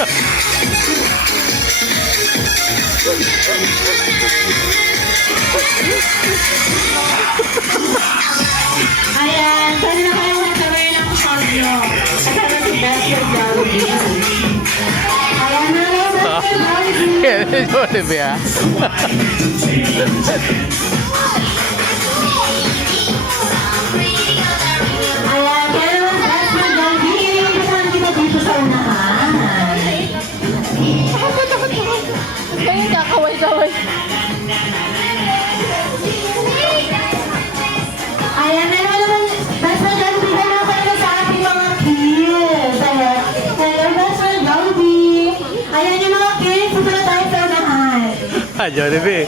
Ayan, pwede na kayo magkabay ng shot nyo. Kasama si Best Friend Jollibee. Ayan na lang, Best Friend Jollibee. Yan, Jollibee ah. Ayan, kaya naman Best Friend Jollibee. Kasama kita dito sa unahan. Kaya kakaway-kaway. Ayan, meron naman Best Friend Jollibee. Meron pa rin sa ating mga kids. Ayan, Best Friend Jollibee. Ayan yung mga kids. Punta na tayo sa unahan. Ah, Jollibee.